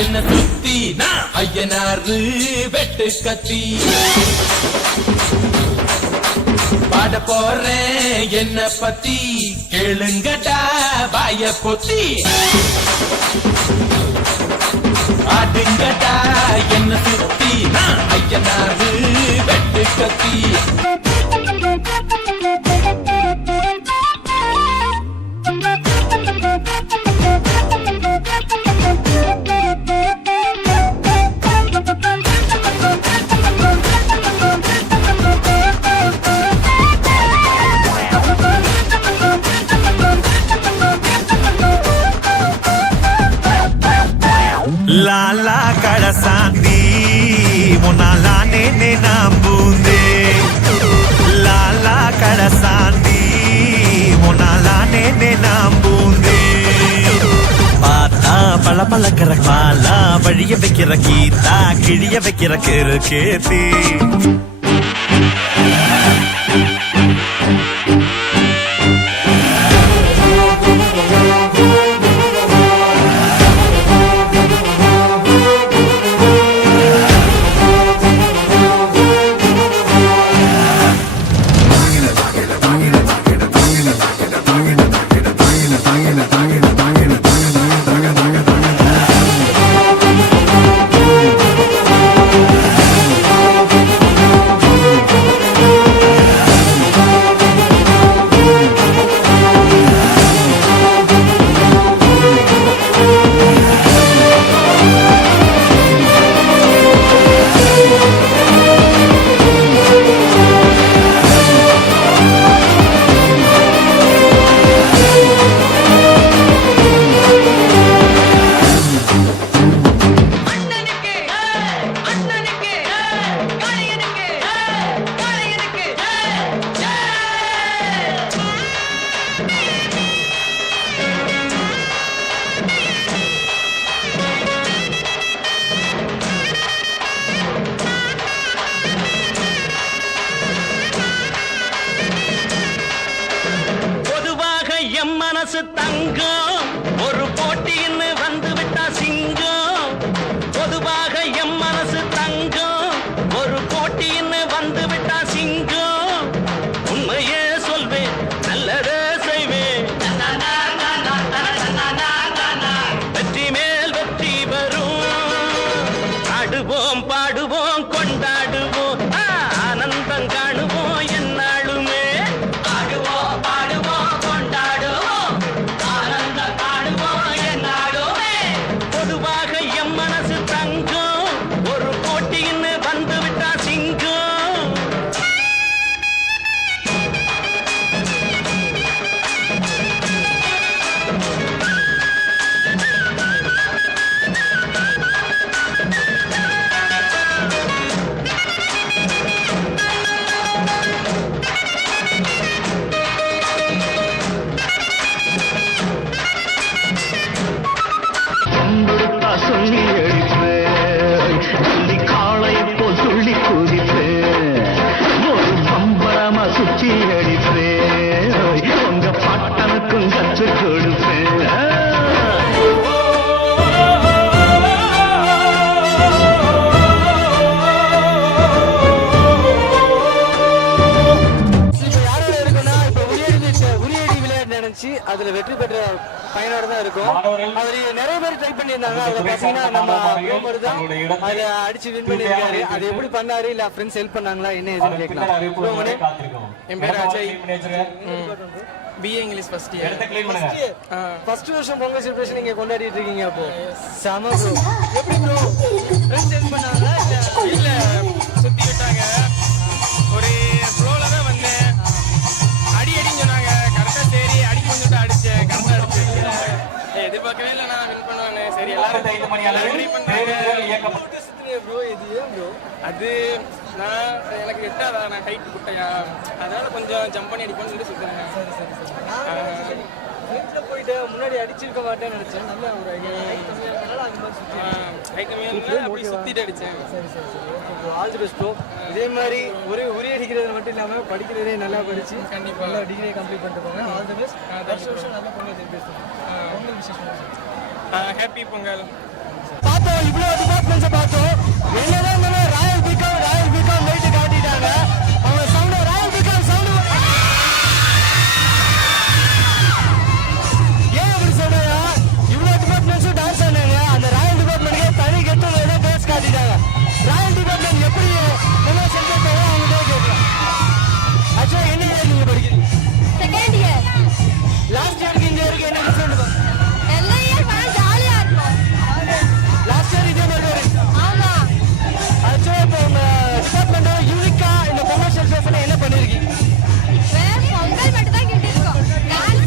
என்ன சுத்தி நான் ஐயனாரு வெட்டு கத்தி பாட போறேன் என்ன பத்தி கேளுங்கடா வாய பொத்தி ஆடுங்கடா என்ன சுத்தி நான் ஐயனாரு வெட்டு கத்தி லாலா கடசாந்தி முன்னாலா நேனே நம்புந்தே லாலா கடசாந்தி முன்னாலா நேனே நம்புந்தே பார்த்தா பல பழக்கிற பாலா வழிய வைக்கிற கீதா கிழிய வைக்கிற கிரு கேத்தி மனசு தங்கம் ஒரு போட்டின்னு வந்து விட்டா சிங்கம் பொதுவாக எம் மனசு தங்கம் ஒரு போட்டின்னு வந்து விட்டா சிங்கம் உண்மையே சொல்வேன் நல்லதே செய்வேன் வெற்றி மேல் வெற்றி வரும் ஆடுவோம் பாடுவோம் கொண்டாடுவோம் ஆனந்தம் காணுவோம் என்னாலுமே ஆடுவோம் பாடுவோம் கொண்டாடுவோம் ஆனந்தம் காணுவோம் என்னாலுமே பொதுவாக எம் மனசு தங்கம் ஒரு போட்டின்னு வந்து விட்டா சிங்கம் சொல்லி அடிப்பேன் சொல்லி காளையை போல் துள்ளி குதிப்பேன் ஒரு பம்பரமா சுற்றி அடிப்பேன் உங்க பாட்டனுக்கும் கற்றுக் கொடுப்பேன் அதுல வெற்றி பெற்ற பயனோட தான் இருக்கும். அதுல நிறைய பேர் ட்ரை பண்ணியிருந்தாங்க. அதுல பாத்தீங்கன்னா நம்ம அதுல அடிச்சு வின் பண்ணிருக்காரு. அது எப்படி பண்ணாரு, இல்ல ஃப்ரெண்ட்ஸ் ஹெல்ப் பண்ணாங்களா, என்ன எதுன்னு கேட்கலாம். என் பேர் Ajay, BA English first year. First வருஷம் பொங்கல் செலிப்ரேஷன் நீங்க கொண்டாடிட்டு இருக்கீங்க. அப்போ செம ப்ரோ. எப்படி ப்ரோ ஃப்ரெண்ட்ஸ் ஹெல்ப் பண்ணாங்களா இல்ல சுத்தி விட்டாங்க. ஒரு ஃப்ளோல தான் வந்தேன். அடின்னு சொன்னாங்க. கரெக்டா சரி அடிக்க வந்துட்டு அடிச்சேன். கரெக்டா அடிச்சு எதிர்பார்க்கவே இல்லை நான் வின் பண்ணுவேன்னு. சரி எல்லாரும் ப்ரோ இது ஏன் ப்ரோ? அது நான் எனக்கு எட்டாதா, நான் ஹைட் குட்டையா, அதனால கொஞ்சம் ஜம்ப் பண்ணி அடிப்பேன்னு சொல்லி சுத்தினேன். சரி சரி சரி. ஃப்ரெண்ட்ஸ்ல போயிட்டு முன்னாடி அடிச்சிருக்க மாட்டேன்னு நினைச்சேன். நல்ல ஒரு ஐடியா. ஹைட் கம்மியா இருக்கனால அது மாதிரி சுத்தி ஹைட் கம்மியா இருந்தா அப்படி சுத்திட்டு அடிச்சேன். சரி சரி சரி. Okay bro, all the best bro. இதே மாதிரி ஒரு உரி அடிக்கிறது மட்டும் இல்லாம படிக்கிறதே நல்லா படிச்சு கண்டிப்பா நல்லா டிகிரியை கம்ப்ளீட் பண்ணிட்டு போங்க. All the best. வருஷம் வருஷம் நல்லா பொங்கல் செலிப்ரேட் பண்ணுங்க. பொங்கல் விசேஷம். ஹாப்பி பொங்கல். பார்த்தோம், இவ்வளவு டிபார்ட்மெண்ட்ஸை பார்த்தோம். என்னதான் ராயல் பிகாம் லைட்டு காட்டிட்டாங்க. அவங்க சவுண்ட் ராயல் பிகாம் சவுண்ட் ஏன் அப்படி சொல்றா? இவ்வளவு டிபார்ட்மெண்ட்ஸும் டான்ஸ் ஆனாங்க. அந்த ராயல் டிபார்ட்மெண்ட்கே தனி கெட்டு டான்ஸ் காட்டிட்டாங்க. ராயல் டிபார்ட்மெண்ட் எப்படி நல்லா செஞ்சாங்க அவங்க கேட்கலாம். ஆக்சுவலா என்ன இயர் நீங்க படிக்கிறீங்க? Second year. லாஸ்ட் இயருக்கு இந்த இயருக்கு என்ன டிஃபரெண்ட்? எல்லா இயர் ஜாலியா இருக்கும். லாஸ்ட் இயர் இதே மாதிரி வரும். ஆமா. ஆக்சுவலா இப்போ உங்க டிபார்ட்மெண்டோட யூனிக்கா இந்த பொங்கல் செலிப்ரேஷன் என்ன பண்ணிருக்கீங்க? வேற பொங்கல் மட்டும் தான் கிட்டிருக்கோம். டான்ஸ்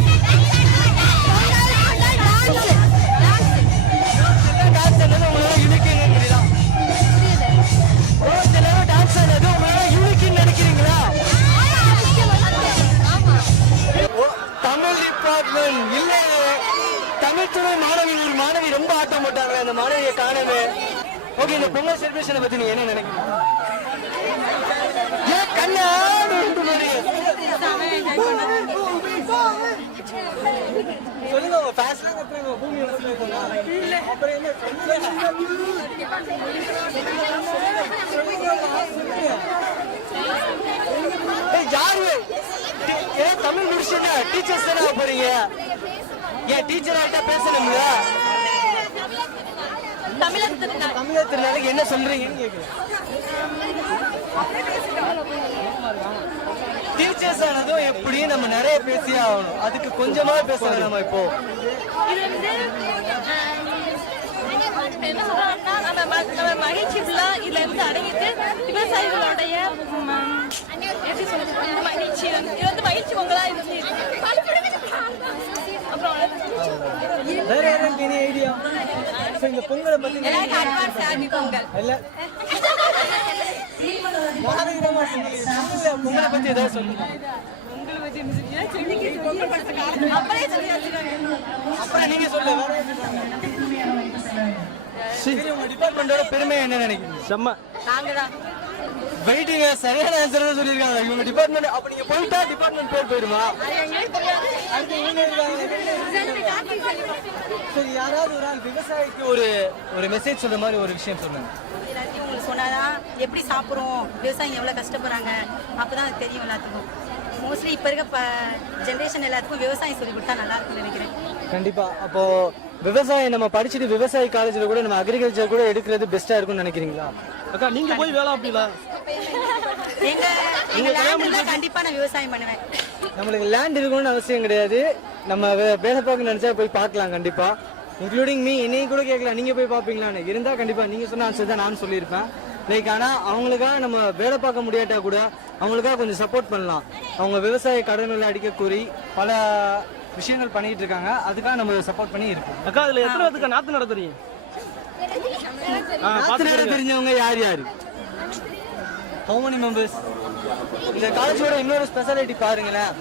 டான்ஸ் ஆனது உங்களோட யூனிக்னு நினைக்கிறீங்களா? டான்ஸ் ஆனது உங்களோட யூனிக்னு நினைக்கிறீங்களா? தமிழ் டிபார்ட்மெண்ட் இல்ல, தமிழ்துறை மாணவி ஒரு மாணவி ரொம்ப ஆட்டம் போட்டாங்க. அந்த மாணவியை காணவே. ஓகே, இந்த பொங்கல் செலிப்ரேஷனை பத்தி நீங்க என்ன நினைக்கிறீங்க? சொல்லுங்க, உங்க ஃபேஸ்லாம் கத்துறாங்க. பூமி அப்புறம் என்ன யாரு ஏன் தமிழ் முடிச்சுன்னா டீச்சர்ஸ் தானே போறீங்க? ஏன் டீச்சர் ஆகிட்டா பேசணும்ல? தமிழர் திருநாளுக்கு என்ன சொல்றீங்கன்னு கேட்குறேன். டீச்சர்ஸ் ஆனதும் எப்படி நம்ம நிறைய பேசியே ஆகணும். அதுக்கு கொஞ்சமா பேசணும். நம்ம இப்போ என்ன சொல்றாங்கன்னா நம்ம மகிழ்ச்சி ஃபுல்லா இதுல இருந்து அடங்கிட்டு விவசாயிகளுடைய எப்படி சொல்றது மகிழ்ச்சி இது வந்து மகிழ்ச்சி பொங்கலா இது அப்புறம் வேற யாரும் எனி ஐடியா? இந்த பொங்கலை பத்தி எல்லாருக்கும் அட்வான்ஸ் ஹாப்பி பொங்கல். பொங்கலை பத்தி ஏதாவது சொல்லுங்க. அப்புறம் நீங்க சொல்லுங்க. உங்க டிபார்ட்மெண்டோட பெருமை என்ன நினைக்கிறீங்க? செம்ம வெயிட்டிங்க. சரியான ஆன்சர் தான் சொல்லியிருக்காங்க. இவங்க டிபார்ட்மெண்ட் அப்ப நீங்க போயிட்டா டிபார்ட்மெண்ட் பேர் போயிடுமா? சரி, யாராவது ஒரு ஆள் விவசாயிக்கு ஒரு மெசேஜ் சொல்ற மாதிரி ஒரு விஷயம் சொல்லுங்க. உங்களுக்கு சொன்னாதான் எப்படி சாப்பிட்றோம், விவசாயிங்க எவ்வளோ கஷ்டப்படுறாங்க அப்பதான் அது தெரியும் எல்லாத்துக்கும். மோஸ்ட்லி இப்போ இருக்க ஜென்ரேஷன் எல்லாத்துக்கும் விவசாயம் சொல்லி கொடுத்தா நல்லா இருக்கும்னு நினைக்கிறேன். கண்டிப்பா. அப்போ விவசாயம் நம்ம படிச்சுட்டு விவசாய காலேஜ்ல கூட நம்ம அக்ரிகல்ச்சர் கூட எடுக்கிறது பெஸ்டா இருக்கும்னு நினைக்கிறீங்களா? அக்கா நீங்க போய் வேலை அப்படிலாம் எங்க லேண்ட்ல கண்டிப்பா நான் விவசாயம் பண்ணுவேன். நம்மளுக்கு லேண்ட் இருக்கணும்னு அவசியம் கிடையாது. நம்ம வேலை பார்க்க நினைச்சா போய் பார்க்கலாம் கண்டிப்பா. இன்க்ளூடிங் மீ, என்னையும் கூட கேட்கலாம் நீங்க போய் பார்ப்பீங்களான்னு. இருந்தா கண்டிப்பா நீங்க சொன்ன ஆன்சர் தான் நானும் சொல்லியிருப்பேன். லைக் ஆனா அவங்களுக்காக நம்ம வேலை பார்க்க முடியாட்டா கூட அவங்களுக்காக கொஞ்சம் சப்போர்ட் பண்ணலாம். அவங்க விவசாய கடன்களை அடிக்க கூறி பல விஷயங்கள் பண்ணிட்டு இருக்காங்க. அதுக்காக நம்ம சப்போர்ட் பண்ணி இருக்கோம். அக்கா அதுல எத்தனை பேருக்கு நாத்து நட தெரியும்? நாத்து நட தெரிஞ்சவங்க யார் யாரு? How many members? இந்த காலேஜோட இன்னொரு ஸ்பெஷாலிட்டி பாருங்களேன்.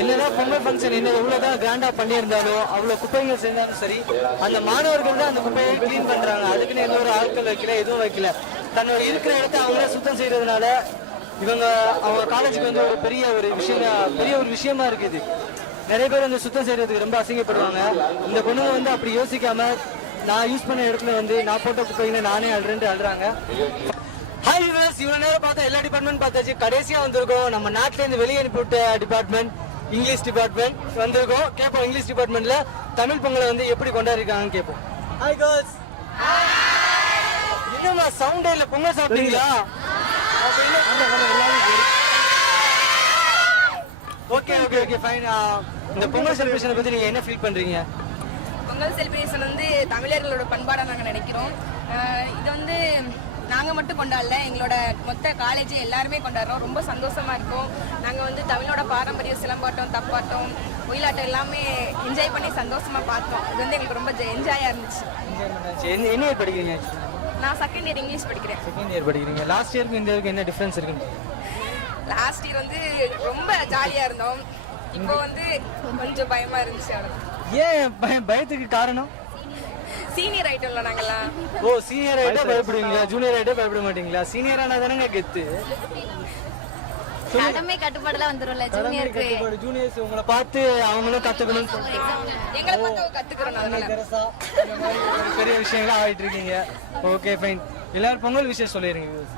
என்னதான் பொங்கல் ஃபங்க்ஷன் என்ன எவ்வளவுதான் கிராண்டா பண்ணியிருந்தாலும் அவ்வளவு குப்பைகள் சேர்ந்தாலும் சரி, அந்த மாணவர்கள் தான் அந்த குப்பையை கிளீன் பண்றாங்க. அதுக்குன்னு எந்த ஒரு ஆட்கள் வைக்கல, எதுவும் வைக்கல. தன்னோட இருக்கிற இடத்த அவங்களே சுத்தம் செய்யறதுனால அவங்க காலேஜுக்கு வந்து ஒரு பெரிய ஒரு விஷயமா இருக்குது. நிறைய பேர் வந்து சுத்தம் செய்யறதுக்கு ரொம்ப அசிங்கப்படுவாங்க. இந்த பொண்ணுங்க வந்து அப்படி யோசிக்காம நான் யூஸ் பண்ண இடத்துல வந்து நான் போட்ட குப்பைகளை நானே அழுறாங்க. ஹாய் வியூவர்ஸ், இவ்வளவு நேரம் பார்த்தா எல்லா டிபார்ட்மெண்ட் பார்த்தாச்சு. கடைசியா வந்திருக்கோம் நம்ம நாட்டில இருந்து வெளியே அனுப்பிவிட்ட டிபார்ட்மெண்ட், இங்கிலீஷ் டிபார்ட்மெண்ட் வந்திருக்கோம். கேட்போம் இங்கிலீஷ் டிபார்ட்மெண்ட்ல தமிழ் பொங்கலை வந்து எப்படி கொண்டாடிருக்காங்கன்னு கேட்போம். Hi girls. என்னமா சவுண்டே இல்ல, பொங்கல் சாப்பிட்டீங்களா? Okay okay okay fine. இந்த பொங்கல் செலிப்ரேஷனை பத்தி நீங்க என்ன ஃபீல் பண்றீங்க? பொங்கல் செலிப்ரேஷன் வந்து தமிழர்களோட பண்பாடா நாங்க நினைக்கிறோம். இது வந்து நாங்க மட்டும் கொண்டாடல, எங்களோட மொத்த காலேஜ் எல்லாருமே கொண்டாடுறோம். ரொம்ப சந்தோஷமா இருக்கும். நாங்க வந்து தமிழோட பாரம்பரிய சிலம்பாட்டம், தப்பாட்டம், ஒயிலாட்டம் எல்லாமே என்ஜாய் பண்ணி சந்தோஷமா பார்த்தோம். இது வந்து எங்களுக்கு ரொம்ப என்ஜாயா இருந்துச்சு. என்ன இயர் படிக்கிறீங்க? நான் செகண்ட் இயர் இங்கிலீஷ் படிக்கிறேன். செகண்ட் இயர் படிக்கிறீங்க. லாஸ்ட் இயருக்கு இந்த இயருக்கு என்ன டிஃபரன்ஸ் இருக்கு? லாஸ்ட் இயர் வந்து ரொம்ப ஜாலியா இருந்தோம். இப்போ வந்து கொஞ்சம் பயமா இருந்துச்சு. ஏன் பயத்துக்கு காரணம்? சீனியர் ஐட்டம்ல நாங்கெல்லாம். ஓ சீனியர் ஐட்டம் பயப்படுவீங்களா? ஜூனியர் ஐட்டம் பயப்பட மாட்டீங்களா? சீனியர் ஆனா தானங்க கெத்து. கடமை கட்டுப்பாடுலாம் வந்துரும்ல ஜூனியருக்கு. ஜூனியர்ஸ் உங்களை பார்த்து அவங்களும் கத்துக்கணும்னு சொல்லிட்டு எங்களை பார்த்து கத்துக்கிறோம் அதனால. தெரசா இந்த மாதிரி ஒரு பெரிய விஷயங்கள்லாம் ஆகிட்டு இருக்கீங்க. Okay fine. எல்லாரும் பொங்கல் விஷயம் சொல்லிடுங்க.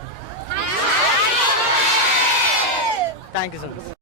Thank you so much.